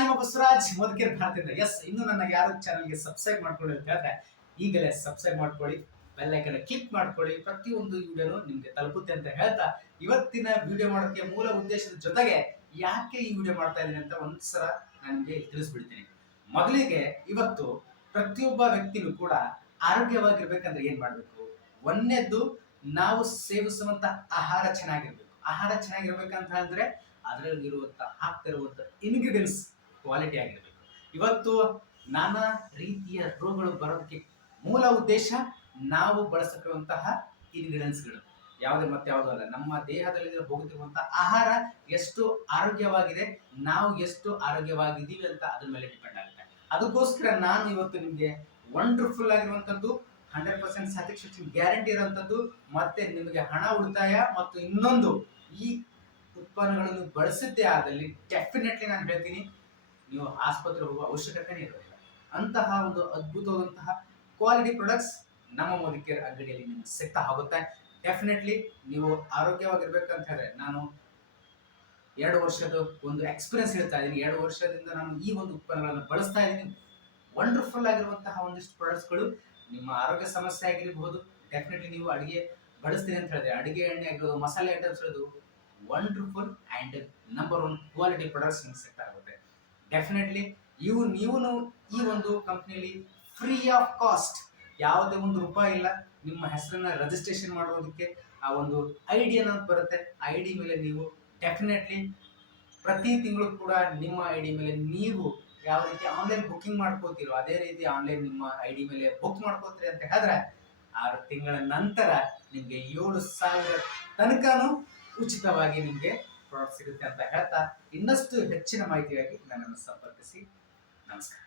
ನಿಮ್ಮ ಬಸವರಾಜ್ ಮಧುಕೇರ್ ಭಾರತದಿಂದ. ಇನ್ನು ನನ್ನ ಯಾರು ಚಾನಲ್ಗೆ ಸಬ್ಸ್ಕ್ರೈಬ್ ಮಾಡ್ಕೊಳ್ಳಿ ಅಂತ ಹೇಳಿದ್ರೆ ಈಗಲೇ ಸಬ್ಸ್ಕ್ರೈಬ್ ಮಾಡ್ಕೊಳ್ಳಿ, ಬೆಲ್ ಐಕನ್ ಕ್ಲಿಕ್ ಮಾಡ್ಕೊಳ್ಳಿ. ಪ್ರತಿಯೊಂದು ವಿಡಿಯೋನು ನಿಮ್ಗೆ ತಲುಪುತ್ತೆ ಅಂತ ಹೇಳ್ತಾ ಇವತ್ತಿನ ವಿಡಿಯೋ ಮಾಡೋದಕ್ಕೆ ಮೂಲ ಉದ್ದೇಶದ ಜೊತೆಗೆ ಯಾಕೆ ಈ ವಿಡಿಯೋ ಮಾಡ್ತಾ ಇದ್ದೀನಿ ಅಂತ ಒಂದ್ಸಲ ನಾನು ನಿಮಗೆ ತಿಳಿಸ್ಬಿಡ್ತೀನಿ. ಮೊದಲಿಗೆ ಇವತ್ತು ಪ್ರತಿಯೊಬ್ಬ ವ್ಯಕ್ತಿನೂ ಕೂಡ ಆರೋಗ್ಯವಾಗಿರ್ಬೇಕಂದ್ರೆ ಏನ್ ಮಾಡ್ಬೇಕು? ಒಂದನೇದ್ದು, ನಾವು ಸೇವಿಸುವಂತ ಆಹಾರ ಚೆನ್ನಾಗಿರ್ಬೇಕು. ಆಹಾರ ಚೆನ್ನಾಗಿರ್ಬೇಕಂತ ಹೇಳಿದ್ರೆ ಅದರಲ್ಲಿರುವಂತ ಹಾಕ್ತಿರುವಂತ ಇಂಗ್ರೀಡಿಯೆಂಟ್ಸ್ ಕ್ವಾಲಿಟಿ ಆಗಿರ್ಬೇಕು. ಇವತ್ತು ನಾನಾ ರೀತಿಯ ರೋಗಗಳು ಬರೋದಕ್ಕೆ ಮೂಲ ಉದ್ದೇಶ ನಾವು ಬಳಸುತ್ತಿರುವಂತಹ ಇಂಗ್ರೀಡಿಯೆಂಟ್ಸ್ಗಳು ಯಾವುದೇ ಮತ್ತೆ ಯಾವುದೂ ಅಲ್ಲ. ನಮ್ಮ ದೇಹದಲ್ಲಿ ಹೋಗುತ್ತಿರುವಂತಹ ಆಹಾರ ಎಷ್ಟು ಆರೋಗ್ಯವಾಗಿದೆ, ನಾವು ಎಷ್ಟು ಆರೋಗ್ಯವಾಗಿದ್ದೀವಿ ಅಂತ ಅದ್ರ ಮೇಲೆ ಡಿಪೆಂಡ್ ಆಗುತ್ತೆ. ಅದಕ್ಕೋಸ್ಕರ ನಾನು ಇವತ್ತು ನಿಮಗೆ ವಂಡರ್ಫುಲ್ ಆಗಿರುವಂತದ್ದು, 100% ಸ್ಯಾಟಿಸ್ಫ್ಯಾಕ್ಷನ್ ಗ್ಯಾರಂಟಿ ಇರುವಂತದ್ದು, ಮತ್ತೆ ನಿಮಗೆ ಹಣ ಉಳಿತಾಯ ಮತ್ತು ಇನ್ನೊಂದು ಈ ಉತ್ಪನ್ನಗಳನ್ನು ಬಳಸಿದ್ದೇ ಆದಲ್ಲಿ ಡೆಫಿನೆಟ್ಲಿ ನಾನು ಹೇಳ್ತೀನಿ, ನೀವು ಆಸ್ಪತ್ರೆ ಹೋಗುವ ಅವಶ್ಯಕತೆನೇ ಇರೋದಿಲ್ಲ. ಅಂತಹ ಒಂದು ಅದ್ಭುತವಾದಂತಹ ಕ್ವಾಲಿಟಿ ಪ್ರಾಡಕ್ಟ್ಸ್ ನಮ್ಮ ಮೋದಿಕೇರ್ ಅಂಗಡಿಯಲ್ಲಿ ನಿಮ್ಗೆ ಸಿಗ್ತಾ ಹೋಗುತ್ತೆ. ಡೆಫಿನೆಟ್ಲಿ ನೀವು ಆರೋಗ್ಯವಾಗಿರ್ಬೇಕಂತ ಹೇಳಿದ್ರೆ, ನಾನು 2 ವರ್ಷದ ಒಂದು ಎಕ್ಸ್ಪೀರಿಯನ್ಸ್ ಹೇಳ್ತಾ ಇದ್ದೀನಿ. 2 ವರ್ಷದಿಂದ ನಾನು ಈ ಒಂದು ಉತ್ಪನ್ನಗಳನ್ನು ಬಳಸ್ತಾ ಇದ್ದೀನಿ. ವಂಡರ್ಫುಲ್ ಆಗಿರುವಂತಹ ಒಂದಿಷ್ಟು ಪ್ರಾಡಕ್ಟ್ಸ್ಗಳು. ನಿಮ್ಮ ಆರೋಗ್ಯ ಸಮಸ್ಯೆ ಆಗಿರಬಹುದು, ಡೆಫಿನೆಟ್ಲಿ ನೀವು ಅಡಿಗೆ ಬಳಸ್ತೀನಿ ಅಂತ ಹೇಳಿದ್ರೆ ಅಡಿಗೆ ಎಣ್ಣೆ ಆಗಿರೋದು, ಮಸಾಲೆ ಐಟಮ್ಸ್ ಇರೋದು, wonderful and number 1 quality products ನಿಮ್ಗೆ ಸಿಗ್ತಾ ಆಗುತ್ತೆ. ಡೆಫಿನೆಟ್ಲಿ ನೀವು ಈ ಒಂದು ಕಂಪ್ನಿಯಲ್ಲಿ ಫ್ರೀ ಆಫ್ ಕಾಸ್ಟ್, ಯಾವುದೇ ಒಂದು ರೂಪಾಯಿ ಇಲ್ಲ. ನಿಮ್ಮ ಹೆಸರನ್ನ ರಿಜಿಸ್ಟ್ರೇಷನ್ ಮಾಡೋದಕ್ಕೆ ಆ ಒಂದು ಐಡಿ ಅನ್ನೋದು ಬರುತ್ತೆ. ಐಡಿ ಮೇಲೆ ನೀವು ಡೆಫಿನೆಟ್ಲಿ ಪ್ರತಿ ತಿಂಗಳು ಕೂಡ ನಿಮ್ಮ ಐಡಿ ಮೇಲೆ ನೀವು ಯಾವ ರೀತಿ ಆನ್ಲೈನ್ ಬುಕಿಂಗ್ ಮಾಡ್ಕೋತೀರೋ ಅದೇ ರೀತಿ ಆನ್ಲೈನ್ ನಿಮ್ಮ ಐಡಿ ಮೇಲೆ ಬುಕ್ ಮಾಡ್ಕೋತೀರಿ ಅಂತ ಹೇಳಿದ್ರೆ 6 ತಿಂಗಳ ನಂತರ ನಿಮಗೆ 7,000 ತನಕನೂ ಉಚಿತವಾಗಿ ನಿಮಗೆ ಪ್ರಾಡಕ್ಟ್ ಸಿಗುತ್ತೆ ಅಂತ ಹೇಳ್ತಾ ಇನ್ನಷ್ಟು ಹೆಚ್ಚಿನ ಮಾಹಿತಿಯಾಗಿ ನನ್ನನ್ನು ಸಂಪರ್ಕಿಸಿ. ನಮಸ್ಕಾರ.